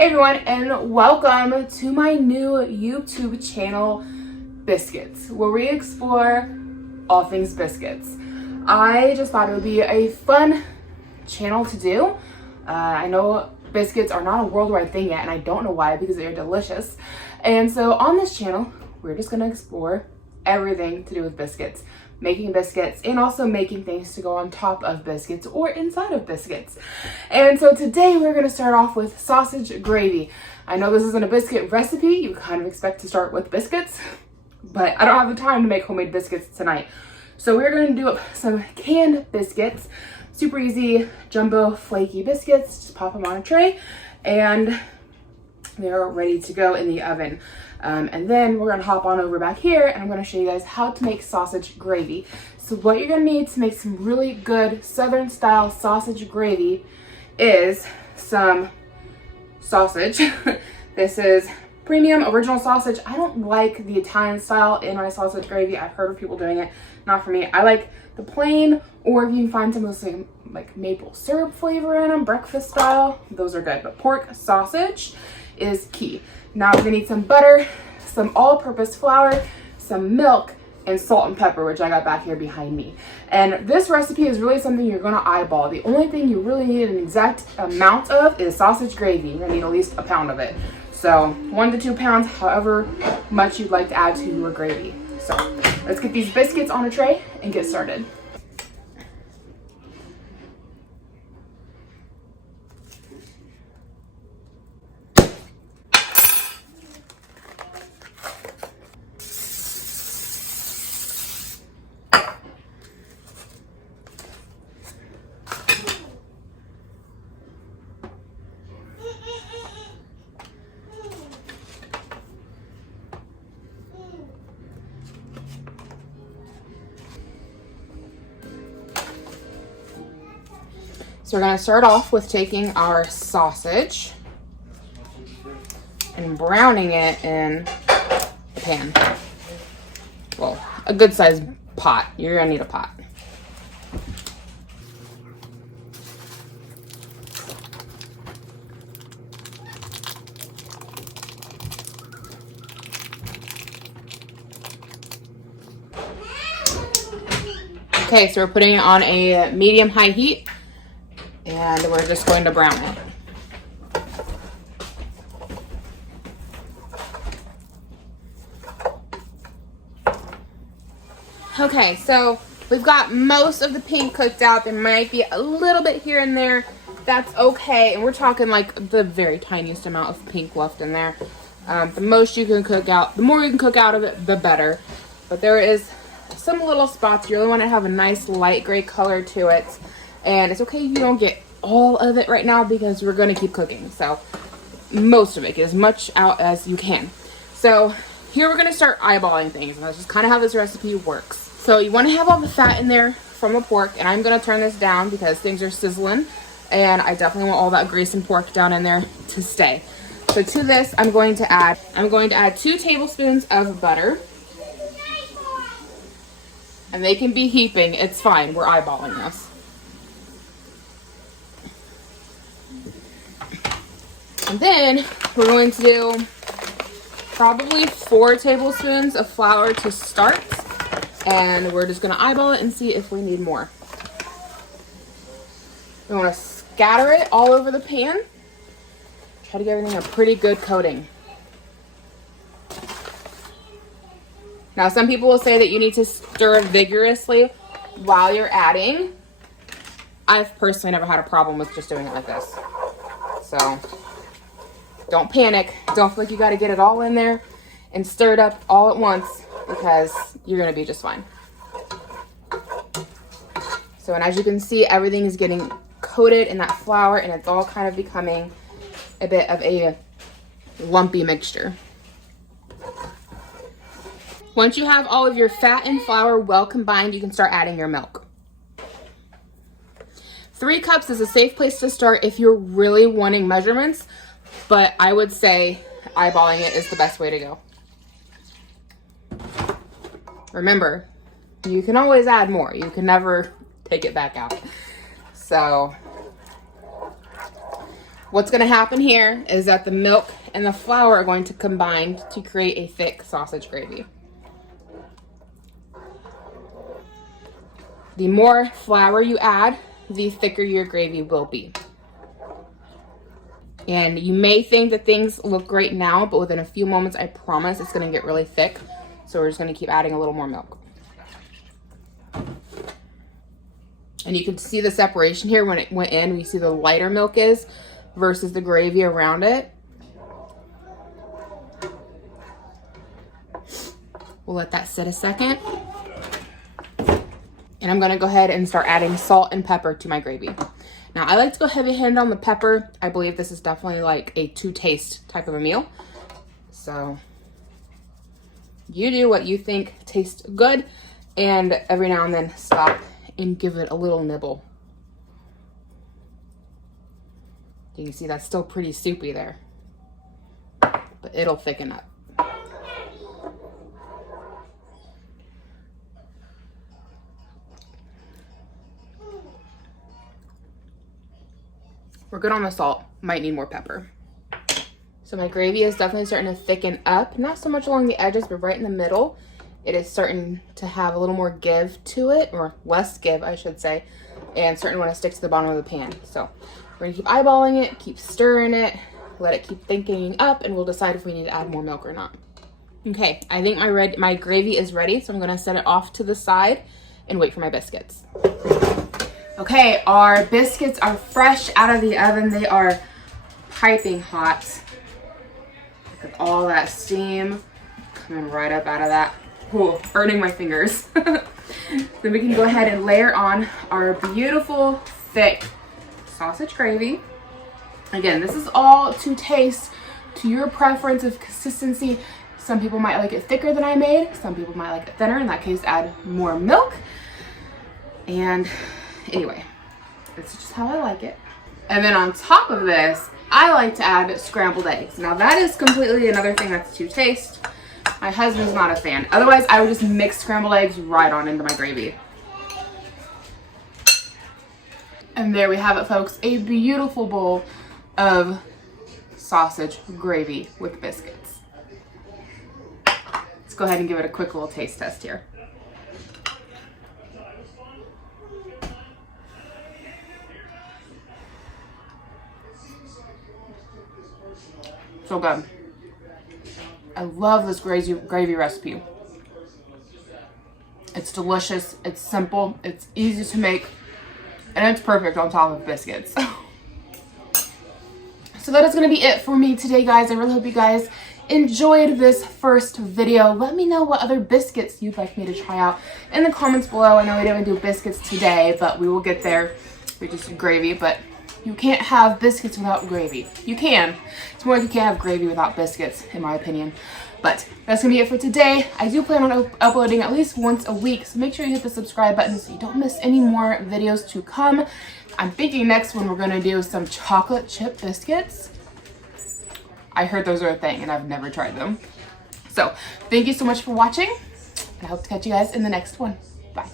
Hey everyone, and welcome to my new YouTube channel, Biscuits, where we explore all things biscuits. I just thought it would be a fun channel to do. I know biscuits are not a worldwide thing yet, and I don't know why, because they're delicious. And so on this channel, we're just gonna explore everything to do with biscuits. Making biscuits and also making things to go on top of biscuits or inside of biscuits. And so today we're going to start off with sausage gravy. I know this isn't a biscuit recipe. You kind of expect to start with biscuits, but I don't have the time to make homemade biscuits tonight. So we're going to do some canned biscuits, super easy jumbo flaky biscuits. Just pop them on a tray and they're ready to go in the oven. And then we're gonna hop on over back here and I'm gonna show you guys how to make sausage gravy. So what you're gonna need to make some really good Southern style sausage gravy is some sausage. This is premium original sausage. I don't like the Italian style in my sausage gravy. I've heard of people doing it, not for me. I like the plain, or if you can find some with like maple syrup flavor in them, breakfast style, those are good. But pork sausage is key. Now we're gonna need some butter, some all-purpose flour, some milk, and salt and pepper, which I got back here behind me. And this recipe is really something you're gonna eyeball. The only thing you really need an exact amount of is sausage gravy. You're gonna need at least a pound of it. So 1 to 2 pounds, however much you'd like to add to your gravy. So let's get these biscuits on a tray and get started. So we're gonna start off with taking our sausage and browning it in the pan. Well, a good sized pot. You're gonna need a pot. Okay, so we're putting it on a medium-high heat. And we're just going to brown it. Okay, so we've got most of the pink cooked out. There might be a little bit here and there. That's okay. And we're talking like the very tiniest amount of pink left in there. The most you can cook out, the more you can cook out of it, the better. But there is some little spots. You really want to have a nice light gray color to it. And it's okay if you don't get all of it right now because we're going to keep cooking. So most of it, get as much out as you can. So here we're going to start eyeballing things. And that's just kind of how this recipe works. So you want to have all the fat in there from the pork. And I'm going to turn this down because things are sizzling. And I definitely want all that grease and pork down in there to stay. So to this, I'm going to add 2 tablespoons of butter. And they can be heaping. It's fine. We're eyeballing this. And then we're going to do probably 4 tablespoons of flour to start. And we're just going to eyeball it and see if we need more. We want to scatter it all over the pan. Try to get everything a pretty good coating. Now, some people will say that you need to stir vigorously while you're adding. I've personally never had a problem with just doing it like this. So don't panic. Don't feel like you got to get it all in there and stir it up all at once because you're going to be just fine. So, and as you can see, everything is getting coated in that flour and it's all kind of becoming a bit of a lumpy mixture. Once you have all of your fat and flour well combined, you can start adding your milk. 3 cups is a safe place to start if you're really wanting measurements, but I would say eyeballing it is the best way to go. Remember, you can always add more. You can never take it back out. So What's gonna happen here is that the milk and the flour are going to combine to create a thick sausage gravy. The more flour you add, the thicker your gravy will be. And you may think that things look great now, but within a few moments, I promise it's gonna get really thick. So we're just gonna keep adding a little more milk. And you can see the separation here when it went in. We see the lighter milk is versus the gravy around it. We'll let that sit a second. And I'm gonna go ahead and start adding salt and pepper to my gravy. Now I like to go heavy handed on the pepper. I believe this is definitely like a to taste type of a meal. So you do what you think tastes good, and every now and then stop and give it a little nibble. You can see that's still pretty soupy there, but it'll thicken up. We're good on the salt, might need more pepper. So my gravy is definitely starting to thicken up, not so much along the edges, but right in the middle. It is starting to have a little more give to it, or less give, I should say, and starting to want to stick to the bottom of the pan. So we're gonna keep eyeballing it, keep stirring it, let it keep thickening up, and we'll decide if we need to add more milk or not. Okay, I think my gravy is ready, so I'm gonna set it off to the side and wait for my biscuits. Okay, our biscuits are fresh out of the oven. They are piping hot. Look at all that steam coming right up out of that. Ooh, burning my fingers. Then we can go ahead and layer on our beautiful, thick sausage gravy. Again, this is all to taste, to your preference of consistency. Some people might like it thicker than I made. Some people might like it thinner. In that case, add more milk. And anyway, it's just how I like it. And then on top of this, I like to add scrambled eggs. Now that is completely another thing that's to taste. My husband's not a fan. Otherwise, I would just mix scrambled eggs right on into my gravy. And there we have it, folks. A beautiful bowl of sausage gravy with biscuits. Let's go ahead and give it a quick little taste test here. So good. I love this gravy recipe. It's delicious, it's simple, it's easy to make, and it's perfect on top of biscuits. So that is going to be it for me today, guys. I really hope you guys enjoyed this first video. Let me know what other biscuits you'd like me to try out in the comments below. I know we didn't do biscuits today, but we will get there. We just did gravy, but you can't have biscuits without gravy. You can. It's more like you can't have gravy without biscuits, in my opinion. But that's going to be it for today. I do plan on uploading at least once a week, so make sure you hit the subscribe button so you don't miss any more videos to come. I'm thinking next one we're going to do some chocolate chip biscuits. I heard those are a thing, and I've never tried them. So thank you so much for watching, and I hope to catch you guys in the next one. Bye.